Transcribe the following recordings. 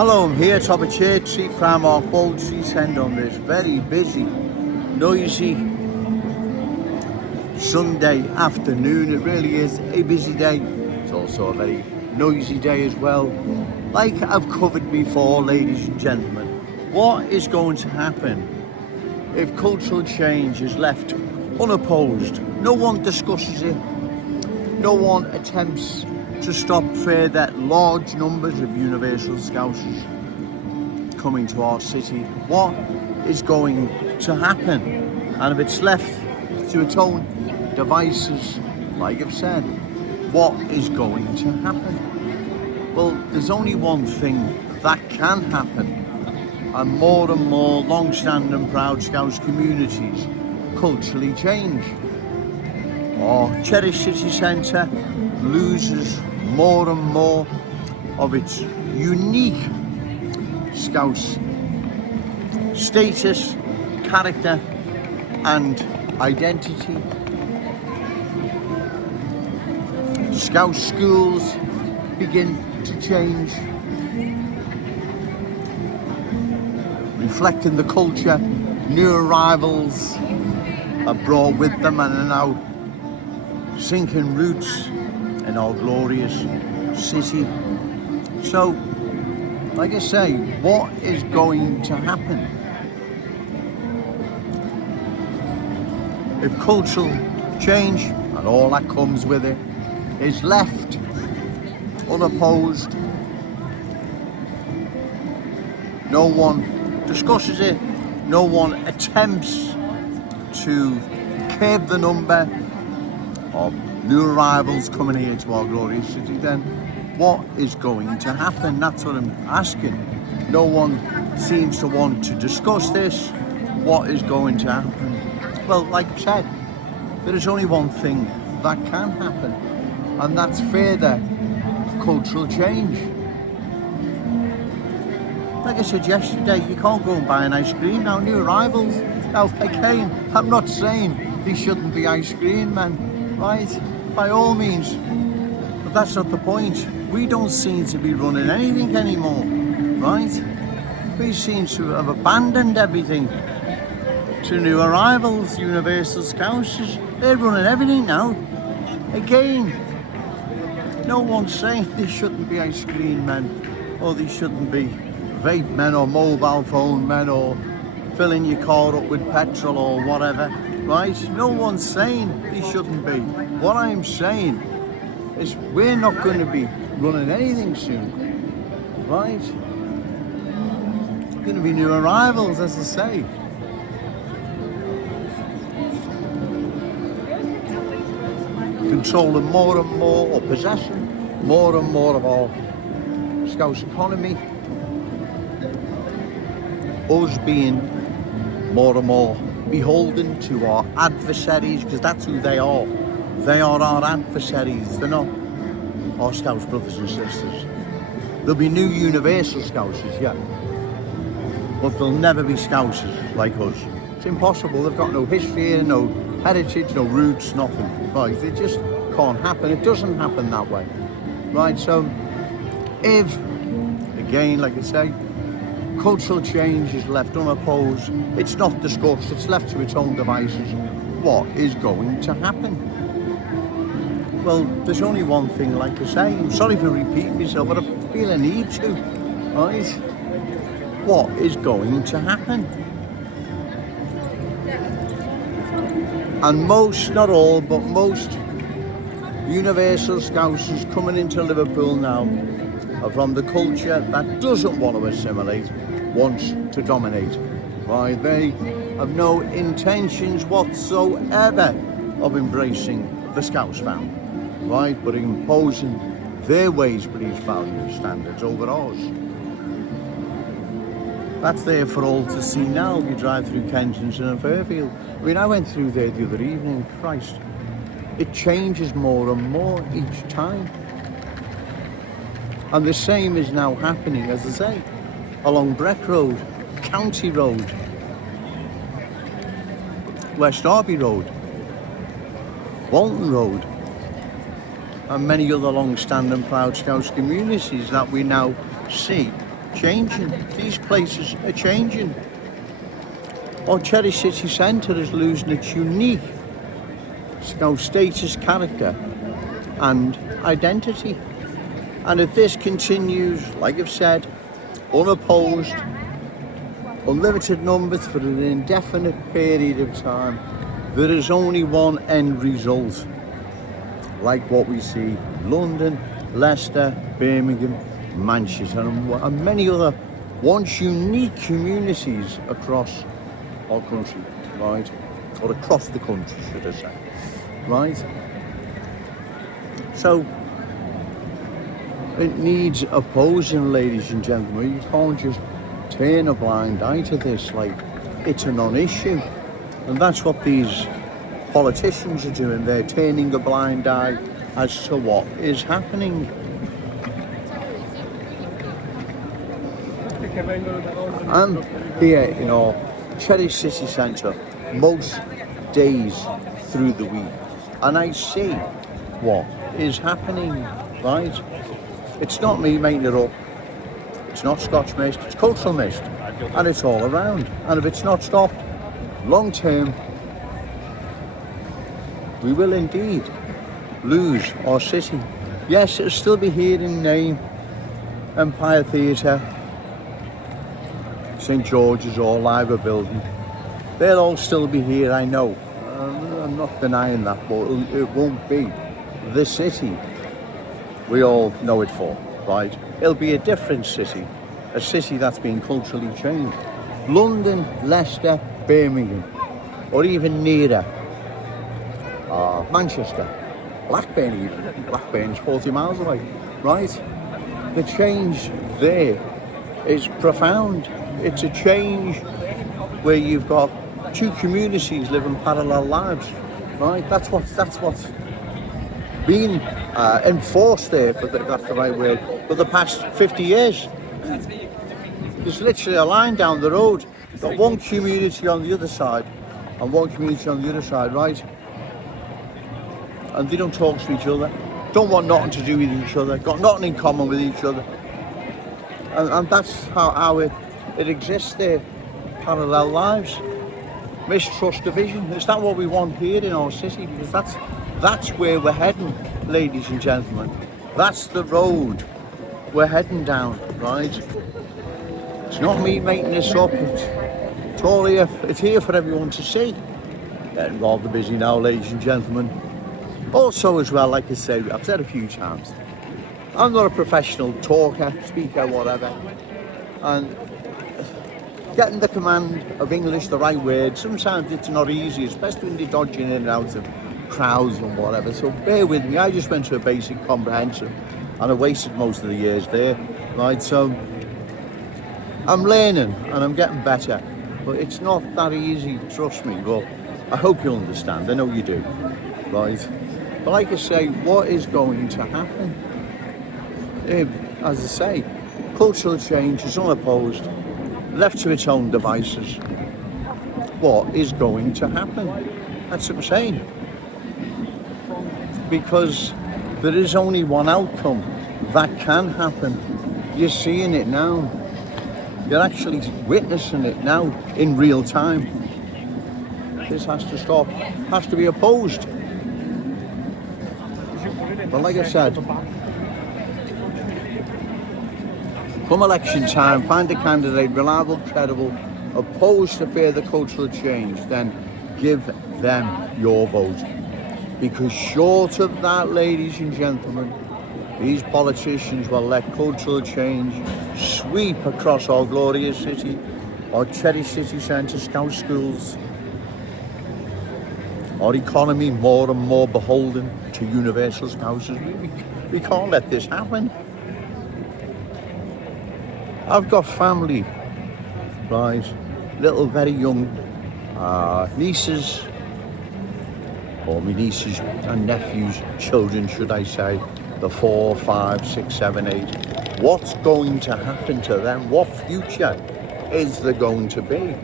Hello, I'm here top of Church Street, Primark, Bold Street End on this very busy, noisy Sunday afternoon. It really is a busy day. It's also a very noisy day as well. Like I've covered before, ladies and gentlemen, what is going to happen if cultural change is left unopposed? No one discusses it. No one attempts to stop further large numbers of universal Scousers coming to our city. What is going to happen? And if it's left to its own devices, like I've said, what is going to happen? Well, there's only one thing that can happen, and more long-standing proud Scouse communities culturally change. Our cherished city centre loses more and more of its unique Scouse status, character and identity. Scouse schools begin to change, reflecting the culture new arrivals are brought with them and are now sinking roots in our glorious city. So, like I say, what is going to happen if cultural change and all that comes with it is left unopposed? No one discusses it, no one attempts to curb the number of new arrivals coming here to our glorious city. Then what is going to happen? That's what I'm asking. No one seems to want to discuss this. What is going to happen? Well, like I said, there is only one thing that can happen, and that's further cultural change. Like I said yesterday, you can't go and buy an ice cream now, new arrivals. Now again, I'm not saying they shouldn't be ice cream men, right? By all means, but that's not the point. We don't seem to be running anything anymore, right? We seem to have abandoned everything to new arrivals, universal Scousers. They're running everything now. Again, no one's saying they shouldn't be ice cream men, or they shouldn't be vape men, or mobile phone men, or filling your car up with petrol or whatever, right? No one's saying they shouldn't be. What I'm saying is we're not going to be running anything soon, right? It's going to be new arrivals, as I say. Controlling more and more, or possessing more and more of our Scouse economy. Us being more and more beholden to our adversaries, because that's who they are. They are our adversaries. They're not our Scouse brothers and sisters. There'll be new universal Scousers, yeah, but they'll never be Scousers like us. It's impossible. They've got no history, no heritage, no roots, nothing. Right? It just can't happen. It doesn't happen that way, right? So, if again, like I say, cultural change is left unopposed, it's not discussed, it's left to its own devices, what is going to happen? Well, there's only one thing, like I say. I'm sorry for repeating myself, but I feel a need to, right? What is going to happen? And most, not all, but most universal Scousers coming into Liverpool now are from the culture that doesn't want to assimilate, wants to dominate. Right? They have no intentions whatsoever of embracing the Scouse family, right? But imposing their ways, beliefs, values, standards over ours. That's there for all to see now if you drive through Kensington and Fairfield. I mean, I went through there the other evening. Christ, it changes more and more each time. And the same is now happening, as I say, along Breck Road, County Road, West Derby Road, Walton Road, and many other long-standing proud Scouse communities that we now see changing. These places are changing. Our Cherry City Centre is losing its unique Scouse status, character and identity. And if this continues, like I've said, unopposed, unlimited numbers for an indefinite period of time, there is only one end result, like what we see in London, Leicester, Birmingham, Manchester and many other once unique communities across our country, right? Or across the country, should I say, right? So it needs opposing, ladies and gentlemen. You can't just turn a blind eye to this like it's a non-issue. And that's what these politicians are doing. They're turning a blind eye as to what is happening. I'm here in our Cherry City Centre most days through the week, and I see what is happening, right? It's not me making it up. It's not Scotch mist, it's cultural mist, and it's all around. And if it's not stopped, long term, we will indeed lose our city. Yes, it'll still be here in name. Empire Theatre, St George's or Liver Building, they'll all still be here, I know. I'm not denying that, but it won't be the city we all know it for, right? It'll be a different city, a city that's been culturally changed. London, Leicester, Birmingham, or even nearer, Manchester, Blackburn even. Blackburn's 40 miles away, right? The change there is profound. It's a change where you've got two communities living parallel lives, right? That's what's been enforced there, that's the right word, for the past 50 years. There's literally a line down the road. You've got one community on the other side and one community on the other side, right? And they don't talk to each other, don't want nothing to do with each other, got nothing in common with each other. And that's how it exists there, parallel lives. Mistrust, division. Is that what we want here in our city? Because that's where we're heading, ladies and gentlemen. That's the road we're heading down, right? It's not me making this up. It's all here. It's here for everyone to see. Getting rather busy now, ladies and gentlemen. Also, as well, like I say, I've said a few times, I'm not a professional talker, speaker, whatever, and getting the command of English, the right word, sometimes it's not easy, especially when you're dodging in and out of crowds and whatever. So bear with me. I just went to a basic comprehensive and I wasted most of the years there, right? So I'm learning and I'm getting better, but it's not that easy, trust me. But I hope you understand. I know you do, right? But like I say, what is going to happen? If, as I say, cultural change is unopposed, left to its own devices, what is going to happen? That's what I'm saying. Because there is only one outcome that can happen. You're seeing it now. You're actually witnessing it now in real time. This has to stop, has to be opposed. But like I said, come election time, find a candidate, reliable, credible, opposed to further cultural change, then give them your vote. Because short of that, ladies and gentlemen, these politicians will let cultural change sweep across our glorious city, our Cherry City Centre, Scouse schools, our economy more and more beholden to universal Scousers. We can't let this happen. I've got family, right, little very young nieces, or my nieces and nephews, children should I say, the 4, 5, 6, 7, 8. What's going to happen to them? What future is there going to be?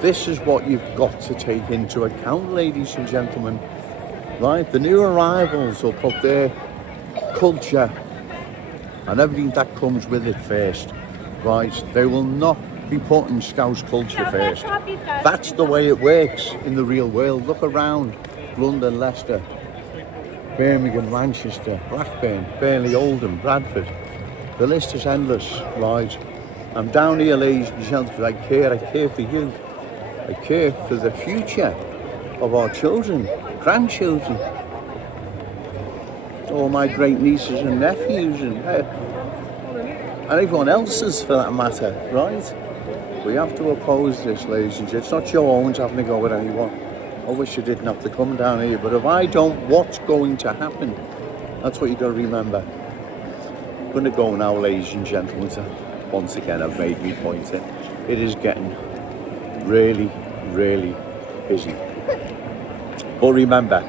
This is what you've got to take into account, ladies and gentlemen, right? The new arrivals will put their culture and everything that comes with it first. right? They will not be putting Scouse culture first. That's the way it works in the real world. Look around London, Leicester, Birmingham, Manchester, Blackburn, Burnley, Oldham, Bradford. The list is endless, right? I'm down here, ladies and gentlemen, because I care for you. I care for the future of our children, grandchildren, all my great nieces and nephews, and everyone else's for that matter, right? We have to oppose this, ladies and gentlemen. It's not your own having to go with anyone. I wish you didn't have to come down here, but if I don't, what's going to happen? That's what you got to remember. I'm going to go now, ladies and gentlemen. Once again, I've made me point it. It is getting really, really busy. But remember,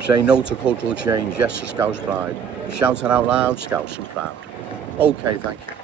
say no to cultural change, yes to Scouse pride. Shout it out loud, Scouse and proud. Okay, thank you.